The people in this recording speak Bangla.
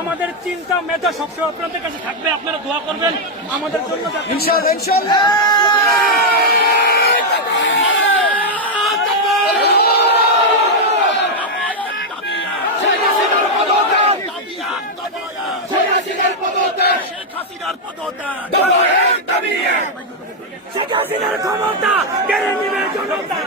আমাদের চিন্তা মেধা সবসময় আপনাদের কাছে থাকবে, আপনারা দোয়া করবেন আমাদের জন্য। ইনশাআল্লাহ। শেখ হাসিনার ক্ষমতা কেড়ে নিবে জনতা।